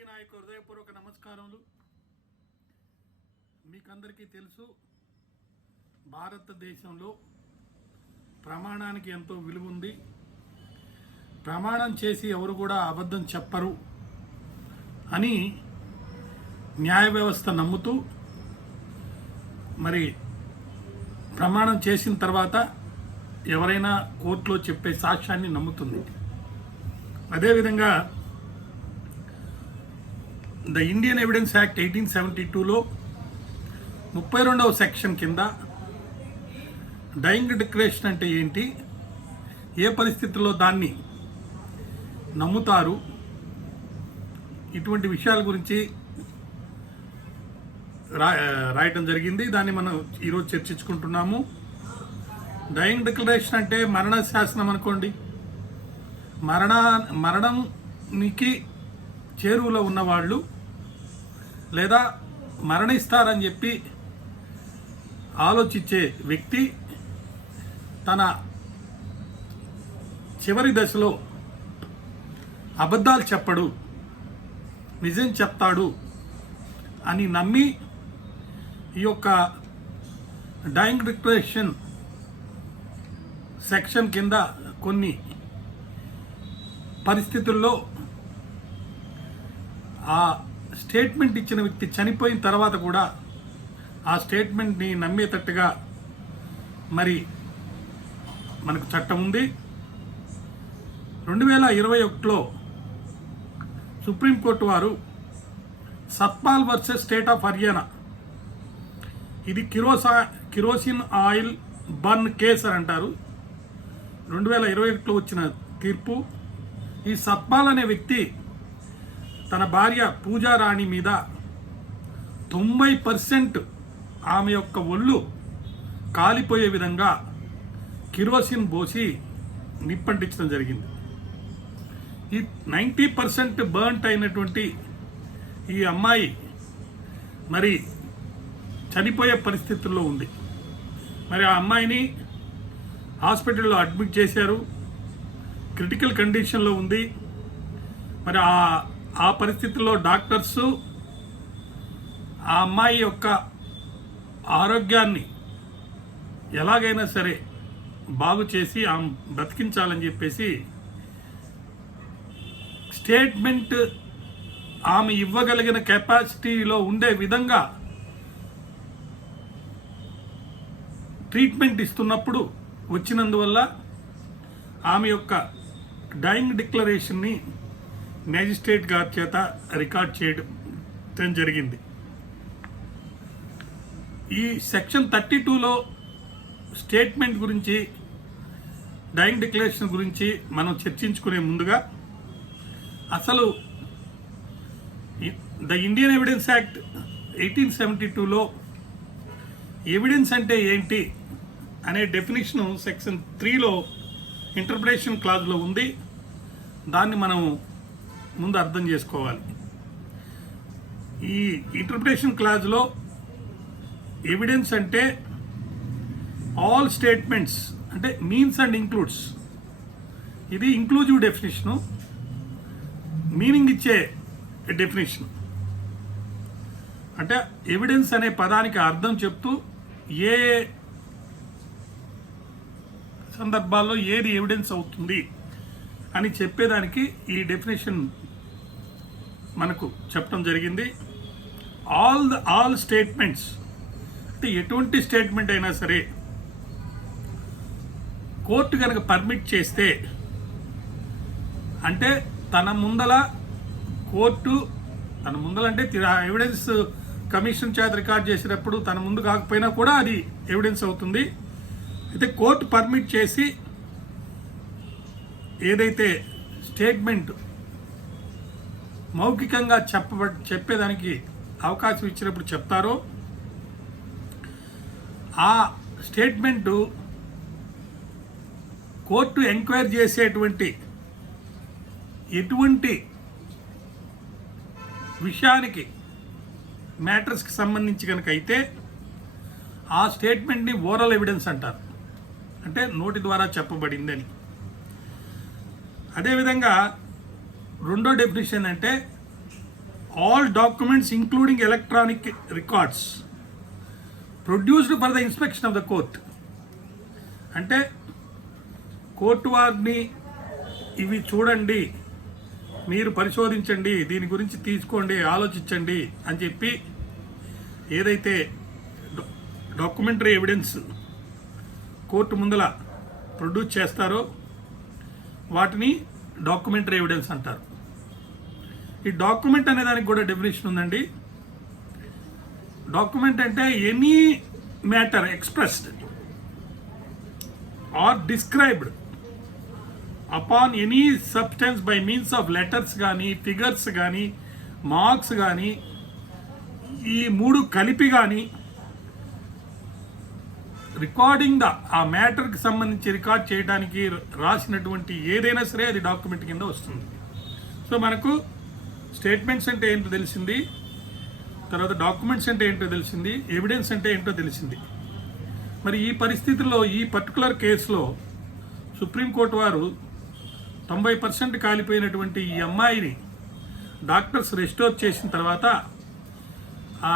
అందరికీ నా యొక్క హృదయపూర్వక నమస్కారములు. మీకందరికీ తెలుసు, భారతదేశంలో ప్రమాణానికి ఎంతో విలువ ఉంది. ప్రమాణం చేసి ఎవరు కూడా అబద్ధం చెప్పరు అని న్యాయ వ్యవస్థ నమ్ముతూ మరి ప్రమాణం చేసిన తర్వాత ఎవరైనా కోర్టులో చెప్పే సాక్ష్యాన్ని నమ్ముతుంది. అదేవిధంగా ద ఇండియన్ ఎవిడెన్స్ యాక్ట్ 1872లో 32వ సెక్షన్ కింద డైయింగ్ డిక్లరేషన్ అంటే ఏంటి, ఏ పరిస్థితుల్లో దాన్ని నమ్ముతారు, ఇటువంటి విషయాల గురించి రాయటం జరిగింది. దాన్ని మనం ఈరోజు చర్చించుకుంటున్నాము. డైయింగ్ డిక్లరేషన్ అంటే మరణ శాసనం అనుకోండి. మరణానికి చేరువలో ఉన్నవాళ్ళు లేదా మరణిస్తారని చెప్పి ఆలోచించే వ్యక్తి తన చివరి దశలో అబద్ధాలు చెప్పడు, నిజం చెప్తాడు అని నమ్మి ఈ యొక్క డైయింగ్ డిక్లరేషన్ సెక్షన్ కింద కొన్ని పరిస్థితుల్లో ఆ స్టేట్మెంట్ ఇచ్చిన వ్యక్తి చనిపోయిన తర్వాత కూడా ఆ స్టేట్మెంట్ని నమ్మేటట్టుగా మరి మనకు చట్టం ఉంది. 2021లో సుప్రీంకోర్టు వారు Satpal versus state of Haryana, ఇది కిరోసిన్ ఆయిల్ బర్న్ కేస్ అని అంటారు, 2021లో వచ్చిన తీర్పు. ఈ సత్పాల్ అనే వ్యక్తి తన భార్య పూజారాణి మీద 90% ఆమె యొక్క ఒళ్ళు కాలిపోయే విధంగా కిరోసిన్ పోసి నిప్పంటించడం జరిగింది. ఈ 90% బర్న్ట్ అయినటువంటి ఈ అమ్మాయి మరి చనిపోయే పరిస్థితుల్లో ఉంది. మరి ఆ అమ్మాయిని హాస్పిటల్లో అడ్మిట్ చేశారు, క్రిటికల్ కండిషన్లో ఉంది. మరి ఆ పరిస్థితుల్లో డాక్టర్సు ఆ అమ్మాయి యొక్క ఆరోగ్యాన్ని ఎలాగైనా సరే బాగు చేసి ఆమె బ్రతికించాలని చెప్పేసి స్టేట్మెంట్ ఆమె ఇవ్వగలిగిన కెపాసిటీలో ఉండే విధంగా ట్రీట్మెంట్ ఇస్తున్నప్పుడు వచ్చినందువల్ల ఆమె యొక్క డైయింగ్ డిక్లరేషన్ని మేజిస్ట్రేట్ గారి చేత రికార్డ్ చేయడం జరిగింది. ఈ సెక్షన్ 32లో స్టేట్మెంట్ గురించి, డైయింగ్ డిక్లరేషన్ గురించి మనం చర్చించుకునే ముందుగా అసలు ద ఇండియన్ ఎవిడెన్స్ యాక్ట్ 1872లో ఎవిడెన్స్ అంటే ఏంటి అనే డెఫినేషను సెక్షన్ 3లో ఇంటర్ప్రిటేషన్ క్లాజ్లో ఉంది. దాన్ని మనం ముందు అర్థం చేసుకోవాలి. ఈ ఇంటర్ప్రిటేషన్ క్లాజ్లో ఎవిడెన్స్ అంటే ఆల్ స్టేట్మెంట్స్ అంటే మీన్స్ అండ్ ఇంక్లూడ్స్. ఇది ఇంక్లూజివ్ డెఫినేషను, మీనింగ్ ఇచ్చే డెఫినేషన్. అంటే ఎవిడెన్స్ అనే పదానికి అర్థం చెప్తూ ఏ సందర్భాల్లో ఏది ఎవిడెన్స్ అవుతుంది అని చెప్పేదానికి ఈ డెఫినేషన్ మనకు చెప్పడం జరిగింది. ఆల్ స్టేట్మెంట్స్ అంటే ఎటువంటి స్టేట్మెంట్ అయినా సరే కోర్టు కనుక పర్మిట్ చేస్తే, అంటే తన ముందల అంటే ఎవిడెన్స్ కమిషన్ చేత రికార్డ్ చేసేటప్పుడు తన ముందు కాకపోయినా కూడా అది ఎవిడెన్స్ అవుతుంది. అయితే కోర్టు పర్మిట్ చేసి ఏదైతే స్టేట్మెంట్ మౌఖికంగా చెప్పేదానికి అవకాశం ఇచ్చినప్పుడు చెప్తారో ఆ స్టేట్మెంటు కోర్టు ఎంక్వైరీ చేసేటువంటి ఎటువంటి విషయానికి మ్యాటర్స్కి సంబంధించి కనుక అయితే ఆ స్టేట్మెంట్ని ఓరల్ ఎవిడెన్స్ అంటారు, అంటే నోటి ద్వారా చెప్పబడిందని. అదేవిధంగా రెండో డెఫినేషన్ అంటే all documents including electronic records produced for the inspection of the court. అంటే కోర్టు వారిని ఇవి చూడండి, మీరు పరిశోధించండి, దీని గురించి తీసుకోండి, ఆలోచించండి అని చెప్పి ఏదైతే డాక్యుమెంటరీ ఎవిడెన్స్ కోర్టు ముందల ప్రొడ్యూస్ చేస్తారో వాటిని డాక్యుమెంటరీ ఎవిడెన్స్ అంటారు. ఈ డాక్యుమెంట్ అనే దానికి కూడా డెఫినేషన్ ఉందండి. డాక్యుమెంట్ అంటే any matter expressed are described upon any substance by means of letters కానీ, ఫిగర్స్ కానీ, మార్క్స్ కానీ, ఈ మూడు కలిపి కానీ రికార్డింగ్ ఆ మ్యాటర్కి సంబంధించి రికార్డ్ చేయడానికి రాసినటువంటి ఏదైనా సరే అది డాక్యుమెంట్ కింద వస్తుంది. సో మనకు స్టేట్మెంట్స్ అంటే ఏంటో తెలిసింది, తర్వాత డాక్యుమెంట్స్ అంటే ఏంటో తెలిసింది, ఎవిడెన్స్ అంటే ఏంటో తెలిసింది. మరి ఈ పరిస్థితుల్లో ఈ పర్టికులర్ కేసులో సుప్రీంకోర్టు వారు 90% కాలిపోయినటువంటి ఈ అమ్మాయిని డాక్టర్స్ రెస్టోర్ చేసిన తర్వాత ఆ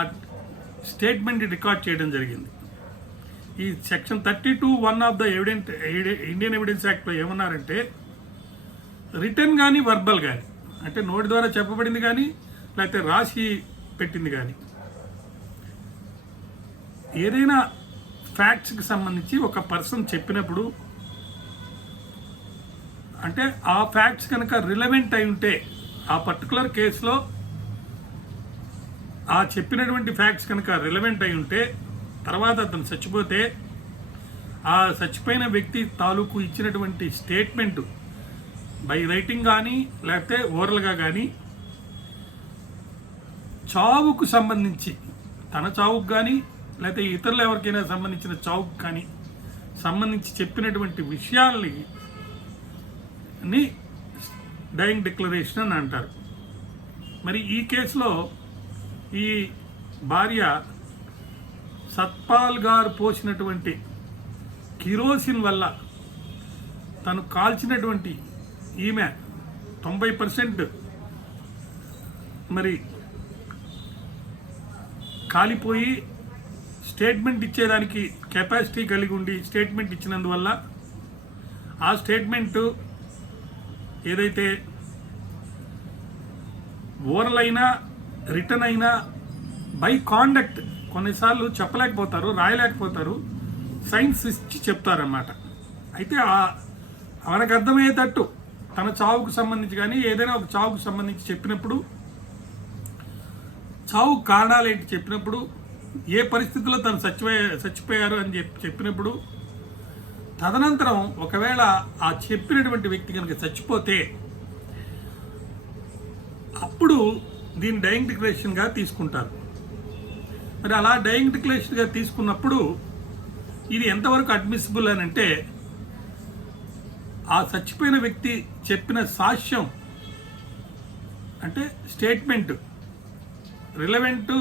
స్టేట్మెంట్ రికార్డ్ చేయడం జరిగింది. ఈ section 32(1) of the Indian evidence యాక్ట్లో ఏమన్నారంటే రిటర్న్ కానీ వర్బల్ కానీ, అంటే నోటి ద్వారా చెప్పబడింది కానీ లేకపోతే రాసి పెట్టింది కానీ, ఏదైనా ఫ్యాక్ట్స్కి సంబంధించి ఒక పర్సన్ చెప్పినప్పుడు అంటే ఆ ఫ్యాక్ట్స్ కనుక రిలవెంట్ అయి ఉంటే ఆ పర్టికులర్ కేసులో ఆ చెప్పినటువంటి ఫ్యాక్ట్స్ కనుక రిలవెంట్ అయి ఉంటే తర్వాత అతను చచ్చిపోతే ఆ చచ్చిపోయిన వ్యక్తి తాలూకు ఇచ్చినటువంటి స్టేట్మెంట్ బై రైటింగ్ కానీ లేకపోతే ఓరల్గా కానీ చావుకు సంబంధించి తన చావుకు కానీ లేకపోతే ఇతరులు ఎవరికైనా సంబంధించిన చావుకు కానీ సంబంధించి చెప్పినటువంటి విషయాల్ని డైయింగ్ డిక్లరేషన్ అని అంటారు. మరి ఈ కేసులో ఈ భార్య సత్పాల్ గారు పోసినటువంటి కిరోసిన్ వల్ల తను కాల్చినటువంటి ఈమె 90% మరి కాలిపోయి స్టేట్మెంట్ ఇచ్చేదానికి కెపాసిటీ కలిగి ఉండి స్టేట్మెంట్ ఇచ్చినందువల్ల ఆ స్టేట్మెంట్ ఏదైతే ఓరల్ అయినా రిటర్న్ అయినా బై కాండక్ట్ కొన్నిసార్లు చెప్పలేకపోతారు, రాయలేకపోతారు, సైన్స్ ఇచ్చి చెప్తారన్నమాట. అయితే మనకు అర్థమయ్యేటట్టు తన చావుకు సంబంధించి కానీ ఏదైనా ఒక చావుకు సంబంధించి చెప్పినప్పుడు, చావు కారణాలు ఏంటి చెప్పినప్పుడు, ఏ పరిస్థితుల్లో తను చచ్చిపోయారు అని చెప్పినప్పుడు, తదనంతరం ఒకవేళ ఆ చెప్పినటువంటి వ్యక్తి కనుక చచ్చిపోతే అప్పుడు దీన్ని డైయింగ్ డిక్లరేషన్గా తీసుకుంటారు. మరి అలా డైయింగ్ డిక్లరేషన్గా తీసుకున్నప్పుడు ఇది ఎంతవరకు అడ్మిసిబుల్ అని అంటే ఆ చచ్చిపోయిన వ్యక్తి చెప్పిన సాక్ష్యం అంటే స్టేట్మెంట్ రిలవెంట్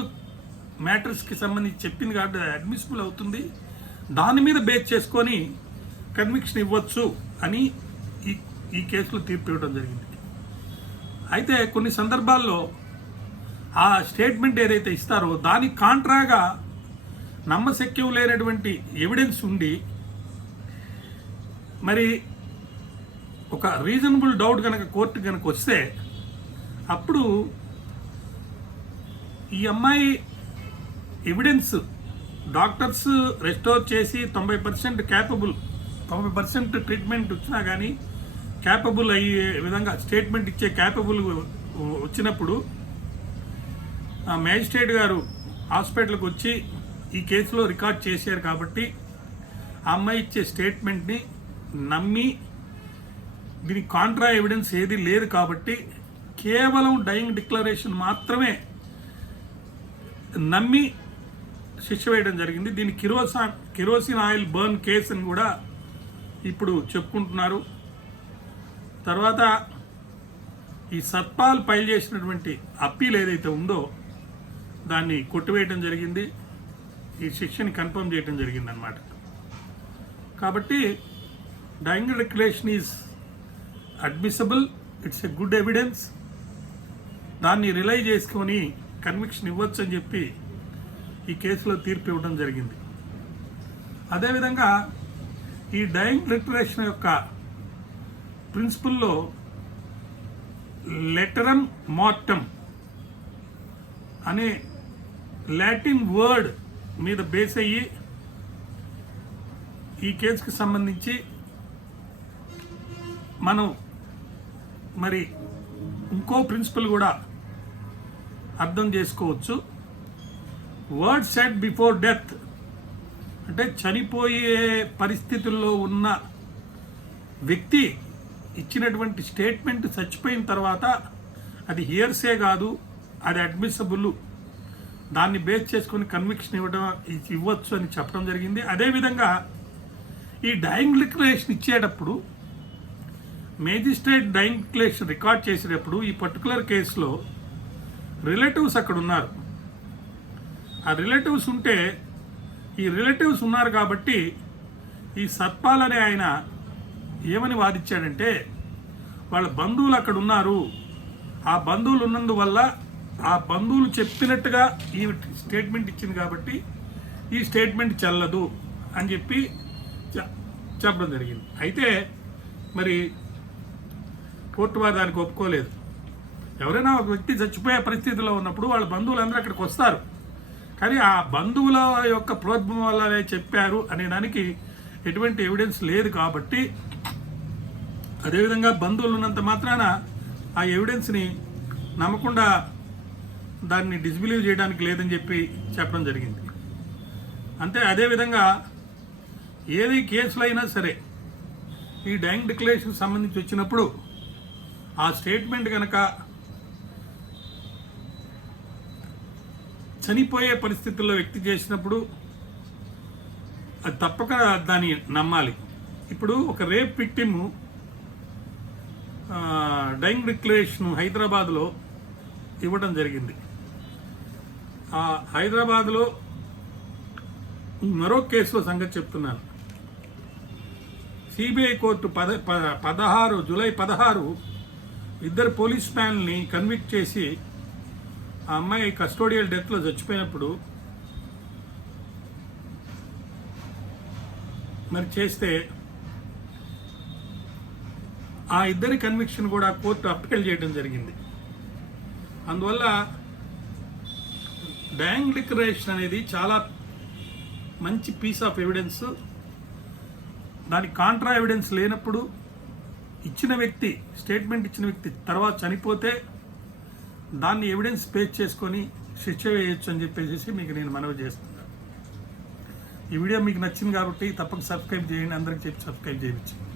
మ్యాటర్స్కి సంబంధించి చెప్పింది కాబట్టి అడ్మిసిబుల్ అవుతుంది. దాని మీద బేస్ చేసుకొని కన్విక్షన్ ఇవ్వచ్చు అని ఈ కేసులో తీర్పు ఇవ్వడం జరిగింది. అయితే కొన్ని సందర్భాల్లో ఆ స్టేట్మెంట్ ఏదైతే ఇస్తారో దానికి కాంట్రాగా నమ్మశక్యం లేనటువంటి ఎవిడెన్స్ ఉండి మరి ఒక రీజనబుల్ డౌట్ కనుక కోర్టు కనుక వస్తే అప్పుడు ఈ అమ్మాయి ఎవిడెన్స్ డాక్టర్స్ రెస్టోర్ చేసి 90% ట్రీట్మెంట్ వచ్చినా కానీ క్యాపబుల్ అయ్యే విధంగా స్టేట్మెంట్ ఇచ్చే క్యాపబుల్ వచ్చినప్పుడు మ్యాజిస్ట్రేట్ గారు హాస్పిటల్కి వచ్చి ఈ కేసులో రికార్డ్ చేశారు కాబట్టి ఆ అమ్మాయి ఇచ్చే స్టేట్మెంట్ని నమ్మి దీనికి కాంట్రా ఎవిడెన్స్ ఏది లేదు కాబట్టి కేవలం డైయింగ్ డిక్లరేషన్ మాత్రమే నమ్మి శిక్ష వేయడం జరిగింది. దీన్ని కిరోసిన్ ఆయిల్ బర్న్ కేసు అని కూడా ఇప్పుడు చెప్పుకుంటున్నారు. తర్వాత ఈ సత్పాల్ ఫైల్ చేసినటువంటి అప్పీల్ ఏదైతే ఉందో దాన్ని కొట్టివేయడం జరిగింది, ఈ శిక్షని కన్ఫర్మ్ చేయడం జరిగింది అన్నమాట. కాబట్టి dyeing declaration is admissible, it's a good evidence. దాన్ని రిలై చేసుకొని కన్విక్షన్ ఇవ్వచ్చు అని చెప్పి ఈ కేసులో తీర్పు ఇవ్వడం జరిగింది. అదేవిధంగా ఈ డయింగ్ డిక్లరేషన్ యొక్క ప్రిన్సిపల్లో లెటరమ్ మార్టమ్ అనే లాటిన్ వర్డ్ మీద బేస్ అయ్యి ఈ కేసుకి సంబంధించి మనం మరి ఇంకో ప్రిన్సిపల్ కూడా అర్థం చేసుకోవచ్చు. వర్డ్ సెట్ బిఫోర్ డెత్ అంటే చనిపోయే పరిస్థితుల్లో ఉన్న వ్యక్తి ఇచ్చినటువంటి స్టేట్మెంట్ చచ్చిపోయిన తర్వాత అది హియర్సే కాదు, అది అడ్మిసబుల్, దాన్ని బేస్ చేసుకొని కన్విక్షన్ ఇవ్వచ్చు అని చెప్పడం జరిగింది. అదేవిధంగా ఈ డయింగ్ డిక్లరేషన్ ఇచ్చేటప్పుడు మేజిస్ట్రేట్ డయింగ్ డిక్లరేషన్ రికార్డ్ చేసేటప్పుడు ఈ పర్టికులర్ కేసులో రిలేటివ్స్ అక్కడ ఉన్నారు. ఆ రిలేటివ్స్ ఉంటే ఈ రిలేటివ్స్ ఉన్నారు కాబట్టి ఈ సత్పాల్ అనే ఆయన ఏమని వాదించాడంటే వాళ్ళ బంధువులు అక్కడ ఉన్నారు, ఆ బంధువులు ఉన్నందువల్ల ఆ బంధువులు చెప్పినట్టుగా ఈ స్టేట్మెంట్ ఇచ్చింది కాబట్టి ఈ స్టేట్మెంట్ చెల్లదు అని చెప్పి చెప్పడం జరిగింది. అయితే మరి కోర్టు వారు దానికి ఒప్పుకోలేదు. ఎవరైనా ఒక వ్యక్తి చచ్చిపోయే పరిస్థితిలో ఉన్నప్పుడు వాళ్ళ బంధువులందరూ అక్కడికి వస్తారు, కానీ ఆ బంధువుల యొక్క ప్రోద్బలం వల్లనే చెప్పారు అనే దానికి ఎటువంటి ఎవిడెన్స్ లేదు. కాబట్టి అదేవిధంగా బంధువులు ఉన్నంత మాత్రాన ఆ ఎవిడెన్స్ని నమ్మకుండా దాన్ని డిస్బిలీవ్ చేయడానికి లేదని చెప్పి చెప్పడం జరిగింది. అంతే అదేవిధంగా ఏది కేసులో అయినా సరే ఈ డయింగ్ డిక్లరేషన్ సంబంధించి వచ్చినప్పుడు ఆ స్టేట్మెంట్ కనుక చనిపోయే పరిస్థితుల్లో వ్యక్తి చేసినప్పుడు అది తప్పక దాన్ని నమ్మాలి. ఇప్పుడు ఒక రేప్ విక్టిమ్ డయింగ్ డిక్లరేషన్ హైదరాబాద్లో ఇవ్వడం జరిగింది. హైదరాబాద్లో మరో కేసులో సంగతి చెప్తున్నాను. సిబిఐ కోర్టు జూలై 16 ఇద్దరు పోలీస్ మ్యాన్ని కన్విక్ట్ చేసి ఆ అమ్మాయి కస్టోడియల్ డెత్లో చచ్చిపోయినప్పుడు మరి చేస్తే ఆ ఇద్దరి కన్విక్షన్ కూడా కోర్టు అప్పీల్ చేయడం జరిగింది. అందువల్ల డయింగ్ డిక్లరేషన్ అనేది చాలా మంచి పీస్ ఆఫ్ ఎవిడెన్స్. దానికి కాంట్రా ఎవిడెన్స్ లేనప్పుడు ఇచ్చిన వ్యక్తి స్టేట్మెంట్ ఇచ్చిన వ్యక్తి తర్వాత చనిపోతే దాన్ని ఎవిడెన్స్ బేస్ చేసుకొని శిక్ష వేయొచ్చు అని చెప్పేసి మీకు నేను మనవి చేస్తున్నాను. ఈ వీడియో మీకు నచ్చింది కాబట్టి తప్పక సబ్స్క్రైబ్ చేయండి, అందరికి చెప్పి సబ్స్క్రైబ్ చేయించండి.